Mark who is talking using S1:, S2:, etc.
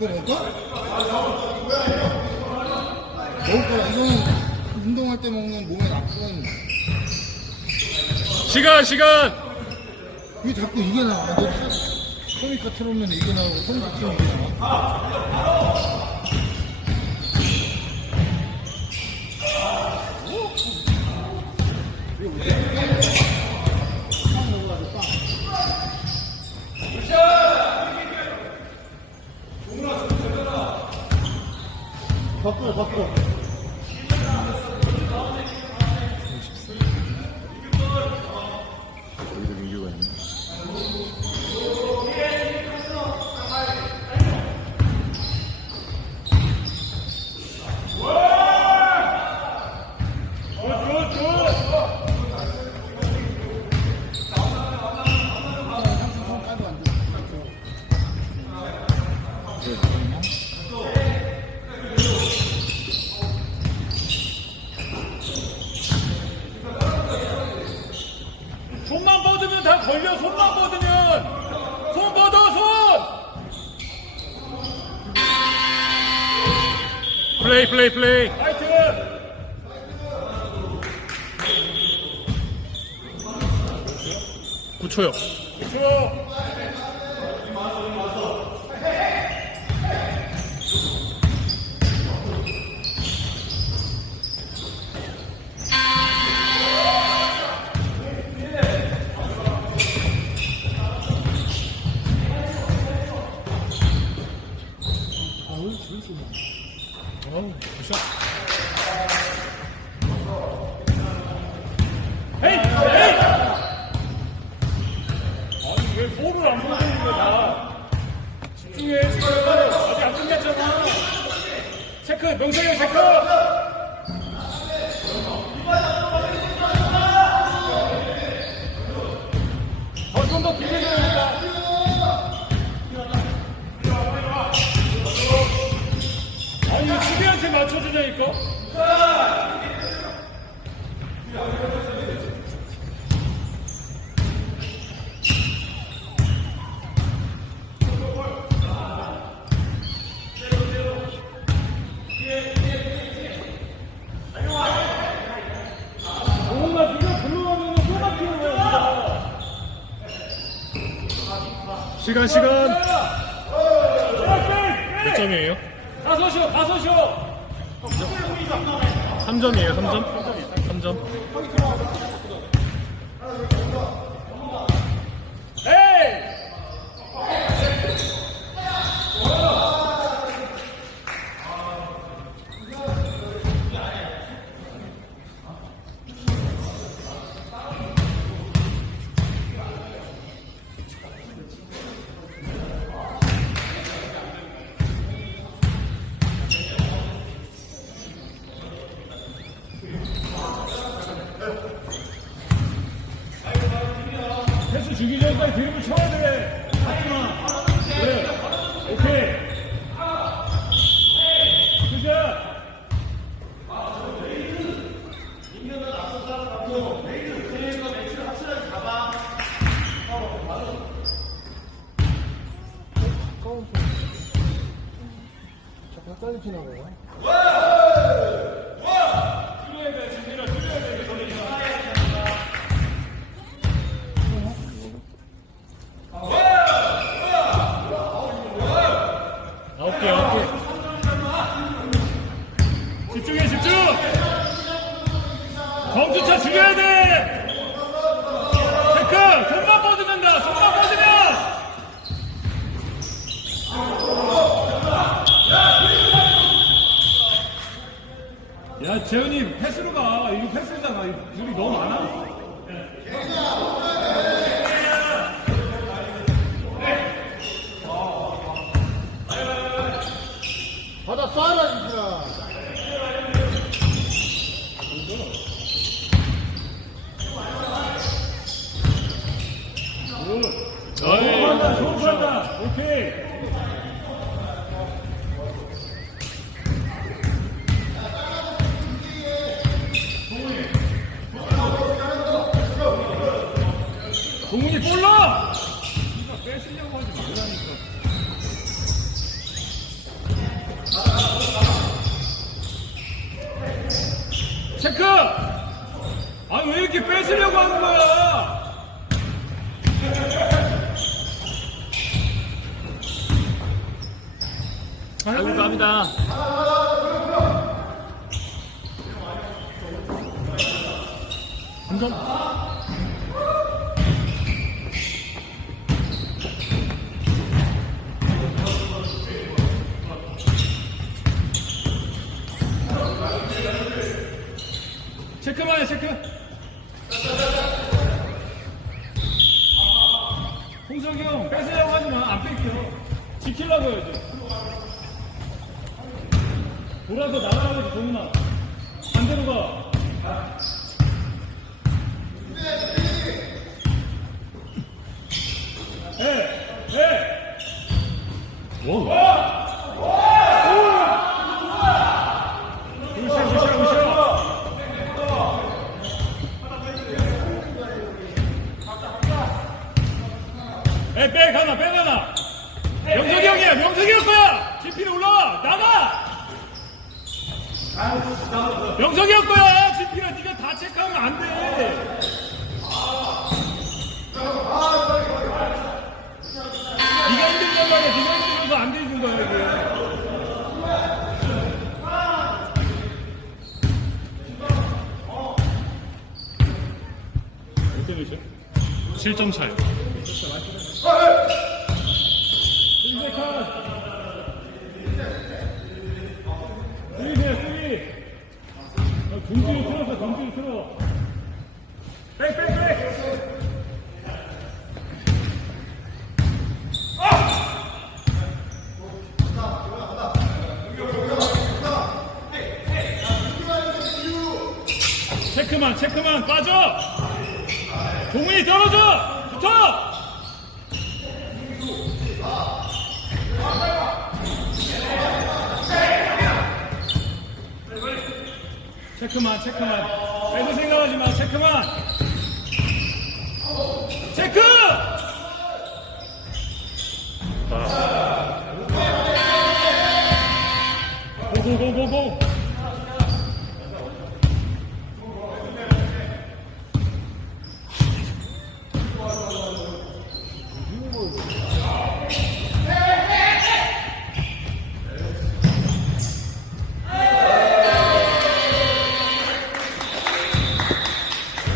S1: 그거 먹을까? 먹을 거야. 이거는 운동할 때 먹는 몸에 나쁜.
S2: 시간 시간
S1: 왜 자꾸 이게 나와? 너 소니까 틀으면 이게 나오고 소니까 틀으면 이게 나와? 바꿔 바꿔
S2: 여기도 민규가 있네 손만 뻗으면 다 걸려 손만 뻗으면 손 뻗어 손 플레이 플레이 플레이. 파이트 9초요. 9초 어우 굿샷 아니 왜 볼을 안 보는 거야 집중해 지금 아직 안 끝났잖아 체크 명성이 형 체크 어, 좀더 길게 해야 된다. 수비한테 맞춰주냐니까 뭔가 네가 불러가면 또 막히는 거야 시간 시간 몇 점이에요? 다섯 쇼, 다섯 쇼. 3점이에요, 3점? 3점. 에이! 주기 전까지 드립을 쳐야 돼. 하지마. 그래. 오케이. 그자.
S1: 자꾸 헷갈리 치나 봐요.
S2: 점수차 죽여야 돼! 체크! 손만 뻗으면다! 손만 뻗으면! 야, 재현이 패스로 가. 이거 패스로다가. 둘이 너무 많아.
S1: 받아 쏴라
S2: 동훈이 볼러! 네가 뺏으려고 하지 말라니까. 체크! 아, 왜 이렇게 뺏으려고 하는 거야? 아이고, 갑니다. 감사합니다. 체크만 해, 체크. 홍석이 형, 뺏으려고 하지 마. 안 뺏겨. 지키려고 해야지. 돌아서 나가야지, 동훈아. 반대로 가. 해, 해. 오. 굿샷, 굿샷, 굿샷. 에, 백 하나, 백 하나. 명석이 형이야, 명석이 형 거야. GP로 올라와, 나가. 명석이 형 거야, GP가 네가 다 체크하면 안 돼. 네가 힘들단 말이야, 네가 힘들어서 안 돼준 거야 이게. 몇 점이죠? 7점 차이. 인제 컷. 어, 동지를 틀었어, 동지를 틀어. 백. 체크만, 체크만, 빠져! 동문이 떨어져! 붙어! 체크만, 체크만. 애도 생각하지 마, 체크만!